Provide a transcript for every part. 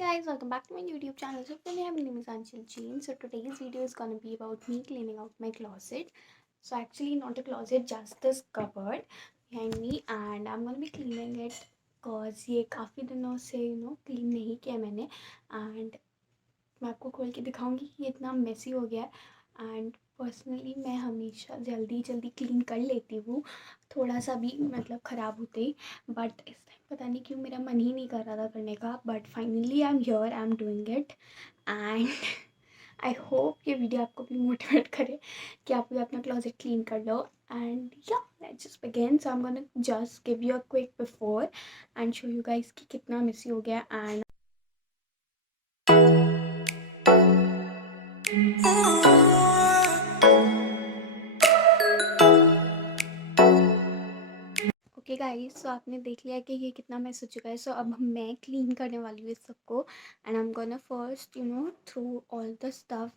guys, welcome back to my YouTube channel. So today my name is Anshul Jean. So today's video is gonna be about me cleaning out my closet. So actually not a closet, just this cupboard behind me, and I'm gonna be cleaning it cause ये काफ़ी दिनों से clean नहीं किया मैंने, and मैं आपको खोल के दिखाऊंगी कि ये इतना मेसी हो गया है। एंड पर्सनली मैं हमेशा जल्दी जल्दी क्लीन कर लेती हूँ, थोड़ा सा भी मतलब ख़राब होते ही, बट इस टाइम पता नहीं क्यों मेरा मन ही नहीं कर रहा था करने का। But finally I am here, I am doing it, and I hope ये वीडियो आपको भी मोटिवेट करे कि आप भी अपना क्लोजेट क्लीन कर लो। एंड या let's just begin. So I am gonna just give you a quick before and show you guys कि कितना मेसी हो गया। एंड ओके गाइस, सो आपने देख लिया कि ये कितना मैस हो चुका है। सो अब मैं क्लीन करने वाली हूँ इस सबको, and I am gonna first throw all the stuff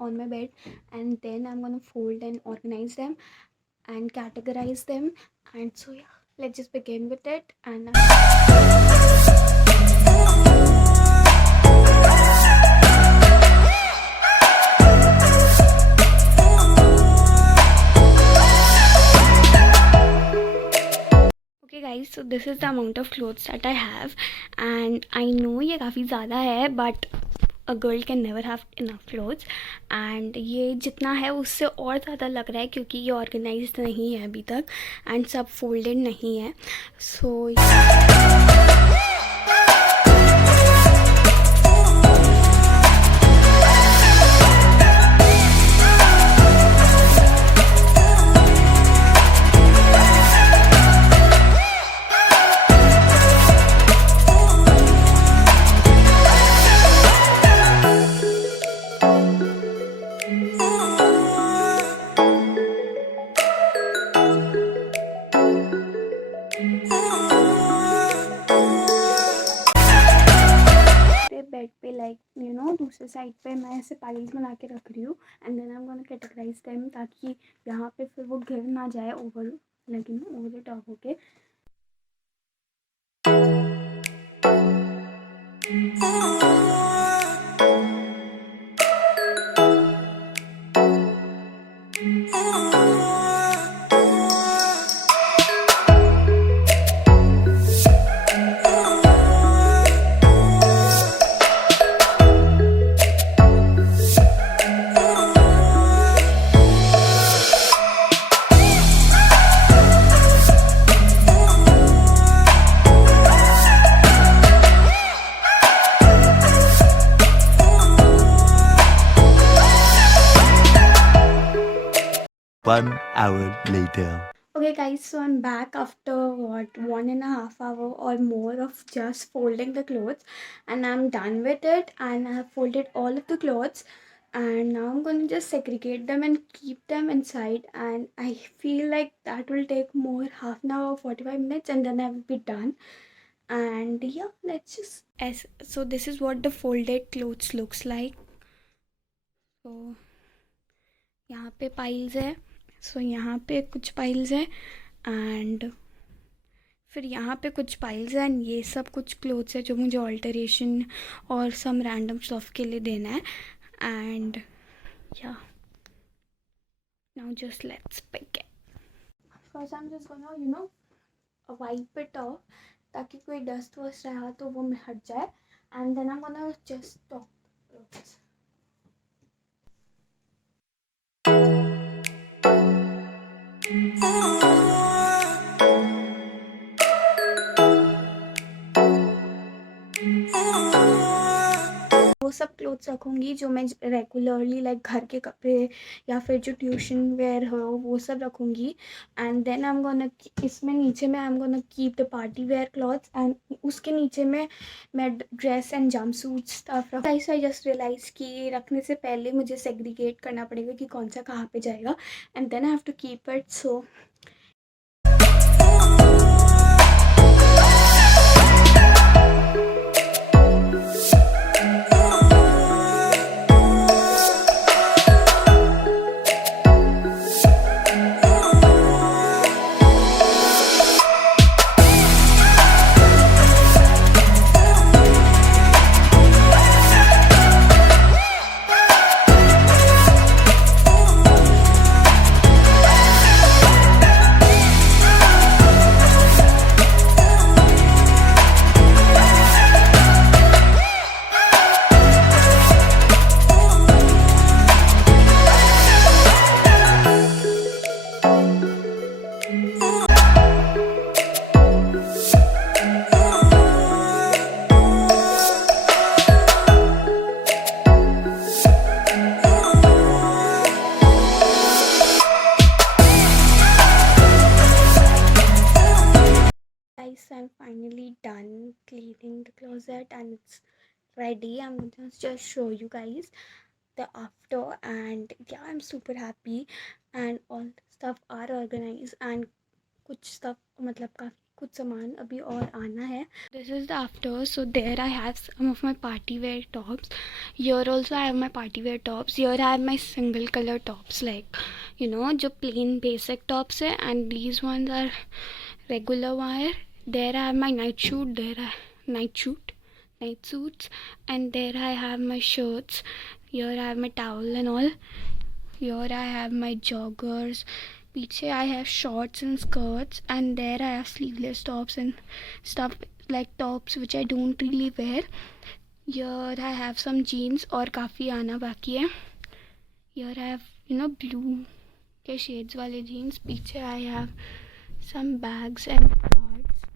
on my bed, and then I am gonna fold and organise them and categorize them. And so yeah, let's just begin with it. And okay guys, so this is the amount of clothes that I have, and I know ये काफ़ी ज़्यादा है, but a girl can never have enough clothes. And ये जितना है उससे और ज़्यादा लग रहा है क्योंकि ये ऑर्गेनाइज नहीं है अभी तक, एंड सब फोल्डेड नहीं है। सो बेड पे लाइक दूसरे साइड पे मैं ऐसे पाइल्स बना के रख रही हूँ, and then I am gonna categorise them ताकि यहाँ पे फिर वो गिर ना जाए ओवर ओवर द टॉप होके। One hour later. Okay guys, so I'm back after what 1.5 hours or more of just folding the clothes, and I'm done with it, and I have folded all of the clothes, and now I'm going to just segregate them and keep them inside, and I feel like that will take more half an hour, 45 minutes, and then I will be done. And yeah, let's just so this is what the folded clothes looks like. So यहाँ पे piles है, सो यहाँ पे कुछ piles है, and फिर यहाँ पे कुछ पाइल्स है, एंड ये सब कुछ क्लोथ्स है जो मुझे ऑल्टरेशन और सम रैंडम स्टफ के लिए देना है। एंड या now just let's pick it. First I am just gonna wipe it off ताकि कोई डस्ट वस्ट रहा तो वो हट जाए, and then I am gonna just talk clothes. वो सब क्लोथ्स रखूँगी जो मैं रेगुलरली लाइक घर के कपड़े या फिर जो ट्यूशन वेयर हो वो सब रखूँगी, and then I am gonna इसमें नीचे में I am gonna keep the party wear clothes, and उसके नीचे में मैं dress and jumpsuit stuff रख। आई जस्ट रियलाइज़ कि रखने से पहले मुझे सेग्रीगेट करना पड़ेगा कि कौन सा कहाँ पे जाएगा, and then I have to keep it. So it and it's ready. I'm gonna just show you guys the after, and yeah, I'm super happy, and all the stuff are organized, and कुछ stuff मतलब काफ़ी कुछ सामान अभी और आना है. This is the after. So there I have some of my party wear tops. Here also I have my party wear tops. Here I have my single color tops, like जो plain basic tops है, and these ones are regular wear. There I have my night shoot. Night suits, and there I have my shirts. Here I have my towel and all. Here I have my joggers. Picture I have shorts and skirts, and there I have sleeveless tops and stuff, like tops which I don't really wear. Here I have some jeans और काफ़ी आना बाकी है. Here I have blue के shades वाले jeans. पीछे I have some bags and cards.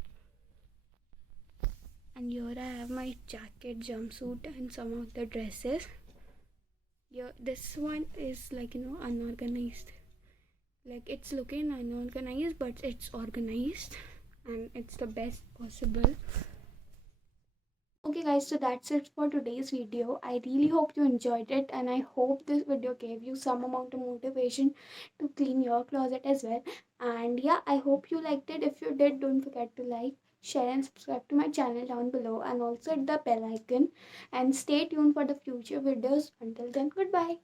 And here I have my jacket, jumpsuit, and some of the dresses. Here this one is like unorganized. Like it's looking unorganized, but it's organized, and it's the best possible. Okay guys, so that's it for today's video. I really hope you enjoyed it, and I hope this video gave you some amount of motivation to clean your closet as well. And yeah, I hope you liked it. If you did, don't forget to like, share and subscribe to my channel down below, and also hit the bell icon, and stay tuned for the future videos. Until then, goodbye.